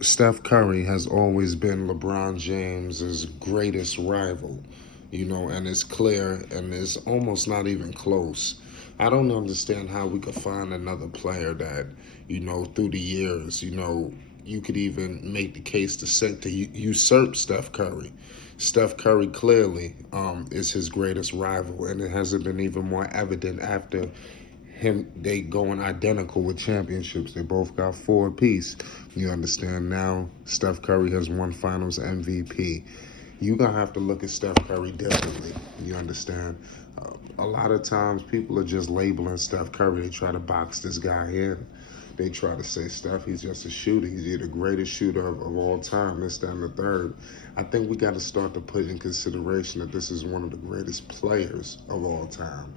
Steph Curry has always been LeBron James's greatest rival, and it's clear and it's almost not even close. I don't understand how we could find another player that, through the years, you could even make the case to usurp Steph Curry. Steph Curry clearly is his greatest rival, and it hasn't been even more evident after they going identical with championships. They both got four apiece. You understand? Now Steph Curry has won Finals MVP. You're gonna have to look at Steph Curry differently. You understand? A lot of times people are just labeling Steph Curry. They try to box this guy in. They try to say, Steph, he's just a shooter. He's the greatest shooter of all time, this, that, and the third. I think we got to start to put in consideration that this is one of the greatest players of all time.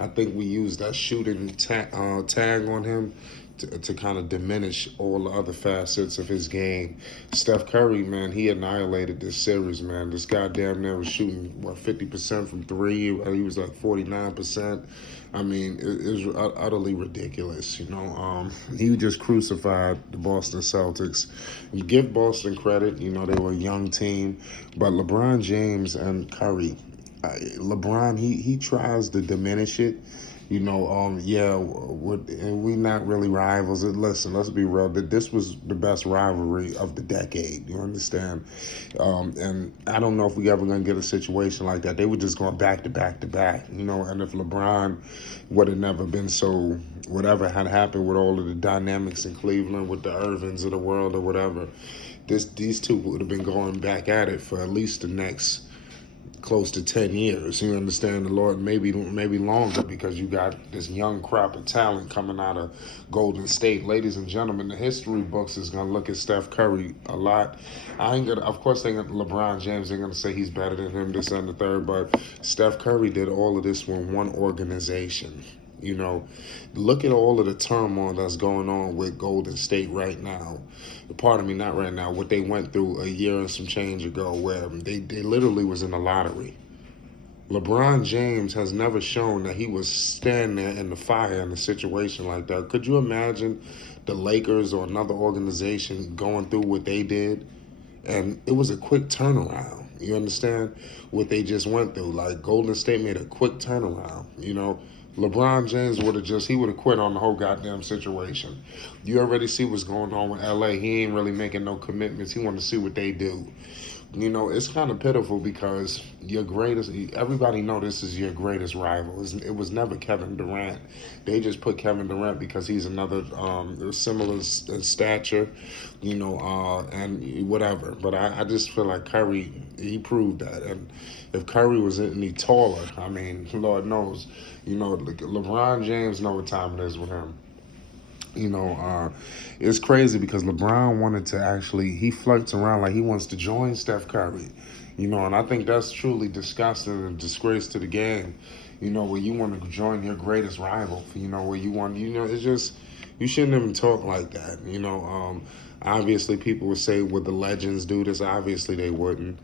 I think we use that shooting tag on him to kind of diminish all the other facets of his game. Steph Curry, man, he annihilated this series, man. This guy damn near was shooting, 50% from three. He was like 49%. I mean, it was utterly ridiculous, He just crucified the Boston Celtics. You give Boston credit, they were a young team, but LeBron James and Curry, LeBron, he tries to diminish it. We not really rivals. Listen, let's be real. This was the best rivalry of the decade. You understand? And I don't know if we ever gonna get a situation like that. They were just going back to back to back. And if LeBron would have never been so, whatever had happened with all of the dynamics in Cleveland with the Irvins of the world or whatever, these two would have been going back at it for at least the next close to 10 years. You understand? The Lord, maybe longer, because you got this young crop of talent coming out of Golden State. Ladies and gentlemen, the history books is going to look at Steph Curry a lot. Of course, LeBron James ain't going to say he's better than him, this and the third, but Steph Curry did all of this with one organization. Look at all of the turmoil that's going on with Golden State right now. Pardon me, not right now. What they went through a year and some change ago, where they literally was in the lottery. LeBron James has never shown that he was standing there in the fire in a situation like that. Could you imagine the Lakers or another organization going through what they did? And it was a quick turnaround. You understand what they just went through? Like, Golden State made a quick turnaround, LeBron James would have quit on the whole goddamn situation. You already see what's going on with LA. He ain't really making no commitments. He want to see what they do. It's kind of pitiful because everybody know this is your greatest rival. It was never Kevin Durant. They just put Kevin Durant because he's another similar in stature, and whatever. But I just feel like Curry, he proved that. And if Curry was any taller, I mean, Lord knows, LeBron James know what time it is with him. It's crazy because LeBron wanted to he flirts around like he wants to join Steph Curry, and I think that's truly disgusting and a disgrace to the game, where you want to join your greatest rival, where you want, it's just, you shouldn't even talk like that, obviously people would say, would the legends do this? Obviously they wouldn't.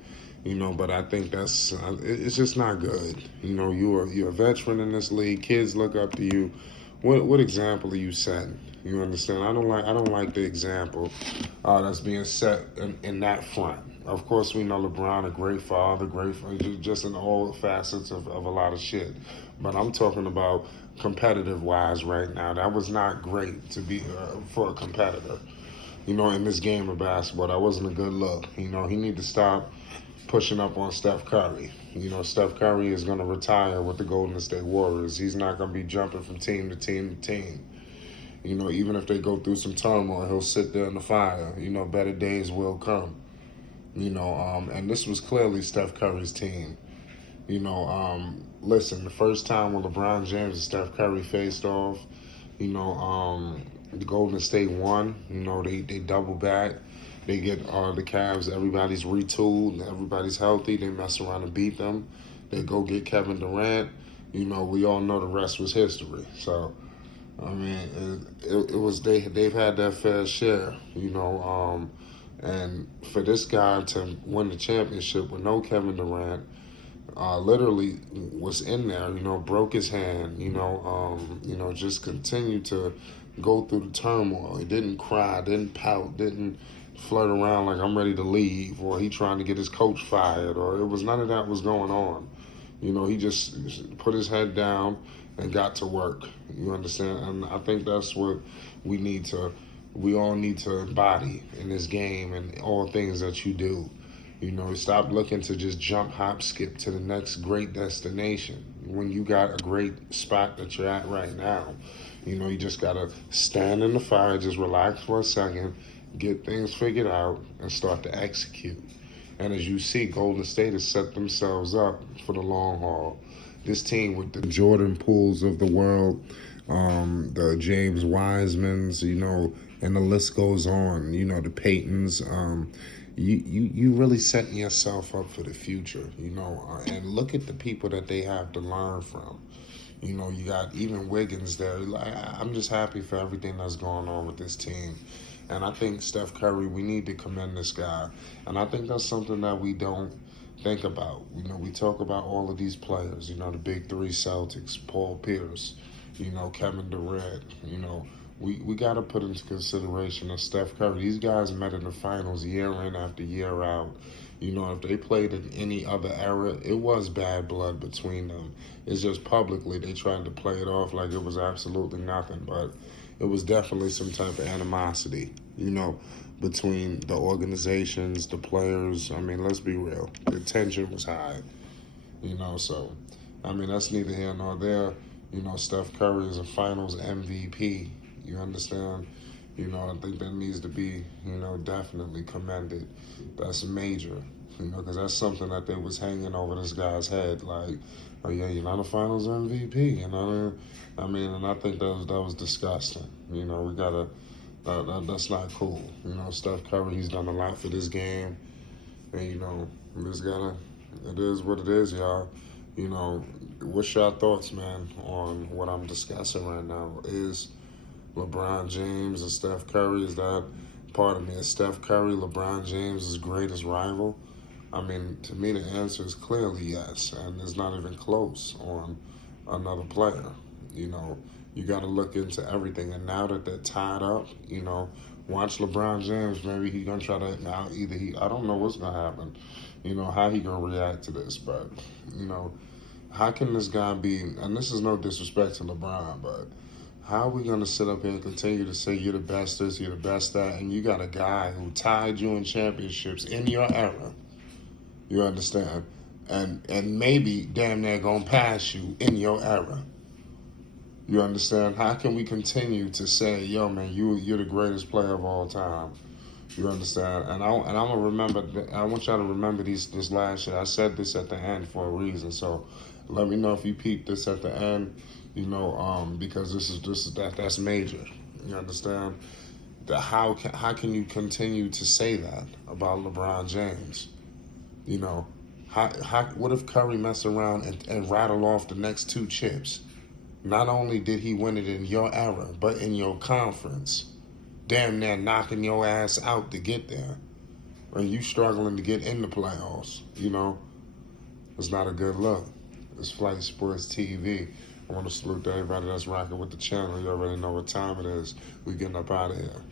But I think it's just not good. You're a veteran in this league. Kids look up to you. What example are you setting? You understand? I don't like the example that's being set in that front. Of course, we know LeBron, a great father, just in all facets of a lot of shit. But I'm talking about competitive wise right now. That was not great to be for a competitor. In this game of basketball, that wasn't a good look. He need to stop pushing up on Steph Curry. Steph Curry is going to retire with the Golden State Warriors. He's not going to be jumping from team to team to team. Even if they go through some turmoil, he'll sit there in the fire. Better days will come. And this was clearly Steph Curry's team. Listen, the first time when LeBron James and Steph Curry faced off, the Golden State won. They double back. They get the Cavs, everybody's retooled, everybody's healthy. They mess around and beat them. They go get Kevin Durant. We all know the rest was history. So, I mean, it was they've had their fair share, and for this guy to win the championship with no Kevin Durant, literally was in there, broke his hand, just continued to go through the turmoil. He didn't cry, didn't pout, didn't flirt around like I'm ready to leave, or he trying to get his coach fired, or it was none of that was going on. He just put his head down and got to work. You understand? And I think that's what we need to, we all need to embody in this game and all things that you do. Stop looking to just jump, hop, skip to the next great destination when you got a great spot that you're at right now. You just got to stand in the fire, just relax for a second, get things figured out, and start to execute. And as you see, Golden State has set themselves up for the long haul. This team with the Jordan Pooles of the world, the James Wisemans, and the list goes on, the Paytons, you really setting yourself up for the future, and look at the people that they have to learn from. You got even Wiggins there. I'm just happy for everything that's going on with this team. And I think Steph Curry, we need to commend this guy. And I think that's something that we don't think about. We talk about all of these players, the big three Celtics, Paul Pierce, Kevin Durant, we got to put into consideration that Steph Curry, these guys met in the finals year in after year out. If they played in any other era, it was bad blood between them. It's just publicly they tried to play it off like it was absolutely nothing, but it was definitely some type of animosity, between the organizations, the players. I mean, let's be real. The tension was high, so, that's neither here nor there. Steph Curry is a finals MVP. You understand? I think that needs to be, definitely commended. That's major, because that's something that they was hanging over this guy's head, like, oh yeah, you're not a finals MVP, and I think that was disgusting. We gotta, that's not cool. Steph Curry, he's done a lot for this game, and we just gotta, it is what it is, y'all. What's your thoughts, man, on what I'm discussing right now? Is LeBron James and Steph Curry, is Steph Curry LeBron James' greatest rival? To me, the answer is clearly yes, and it's not even close on another player. You got to look into everything, and now that they're tied up, watch LeBron James. Maybe he's gonna try to I don't know what's gonna happen. How he gonna react to this, but how can this guy be? And this is no disrespect to LeBron, but how are we going to sit up here and continue to say you're the best this, you're the best that, and you got a guy who tied you in championships in your era, you understand, and maybe damn near going to pass you in your era. You understand? How can we continue to say, yo, man, you're the greatest player of all time? You understand? And I'm gonna remember. I want y'all to remember this last year. I said this at the end for a reason. So let me know if you peeped this at the end. Because that's major. You understand? How can you continue to say that about LeBron James? What if Curry messed around and rattle off the next two chips? Not only did he win it in your era, but in your conference, damn near knocking your ass out to get there, and you struggling to get in the playoffs. It's not a good look. It's Flight Sports TV. I want to salute to everybody that's rocking with the channel. You already know what time it is. We getting up out of here.